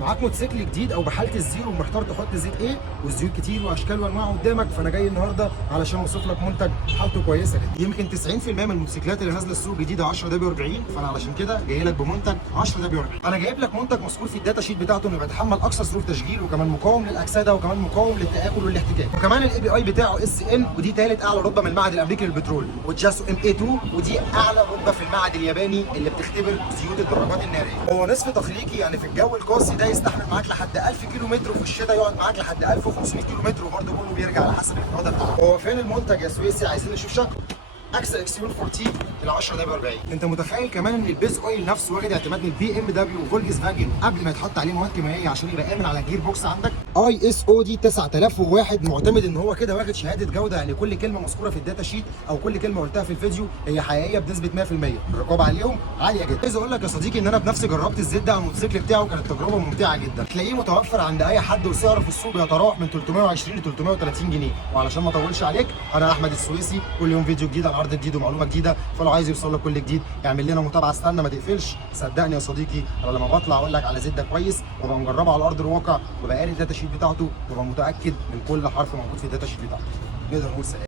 معاك موتوسيكل جديد او بحاله الزيرو ومحتار تحط زيت ايه، والزيوت كتير واشكال وانواع قدامك، فانا جاي النهارده علشان اوصف لك منتج حالته كويسه جدا. يمكن 90% من الموتوسيكلات اللي نازله السوق جديده 10 ده ب 40، فانا علشان كده جاي لك بمنتج 10 ده ب 40. انا جايب لك منتج مذكور في الداتا شيت بتاعته انه بيتحمل اقصى ظروف تشغيل، وكمان مقاوم للاكسده، وكمان مقاوم للتاكل والاحتكاك، وكمان الاي بي اي بتاعه اس ان، ودي ثالث اعلى رتبه من المعهد الامريكي للبترول، والجاسو ام اي 2، ودي اعلى رتبه في المعهد الياباني اللي بتختبر زيوت الدراجات الناريه. هو نصف تخليقي، يعني في الجو القاسي ده يستحمل معاك لحد 1000 كيلو متر، وفي الشتاء يقعد معاك لحد 1500 كيلو متر، وبرده كله بيرجع على حسب الاراده بتاعته. هو فين المنتج يا سويسي؟ عايزين نشوف شكله. اكسل اكسيون 14 ال 10 ده ب 40. انت متخيل كمان ان البيز اويل نفسه واخد اعتماد من البي ام دبليو وفولكس فاجن قبل ما يتحط عليه مواد كيميائيه عشان يبقى امن على الجير بوكس عندك. اي اس او دي 9001 معتمد ان هو كده واخد شهاده جوده، يعني كل كلمه مذكوره في الداتا شيت او كل كلمه قلتها في الفيديو هي حقيقيه بنسبه 100%. الرقابه عليهم عاليه جدا. عايز اقول لك يا صديقي ان انا بنفسي جربت الزيت ده على الموتوسيكل بتاعه، كانت تجربه ممتعه جدا. تلاقيه متوفر عند اي حد، وسعره في السوق بيتراوح من 320 ل 330 جنيه. وعلشان ما اطولش عليك، انا احمد السويسي، كل يوم فيديو جديد عن عرض جديد ومعلومه جديده، فلو عايز يوصل لك كل جديد اعمل لنا متابعه، استنى ما تقفلش. صدقني يا صديقي انا لما بطلع اقول لك على زيت ده كويس وببقى مجربه على ارض الواقع، وببقى قاري الداتا شيت بتاعته، وببقى متاكد من كل حرف موجود في الداتا شيت بتاعته. نقدر نقول سلام.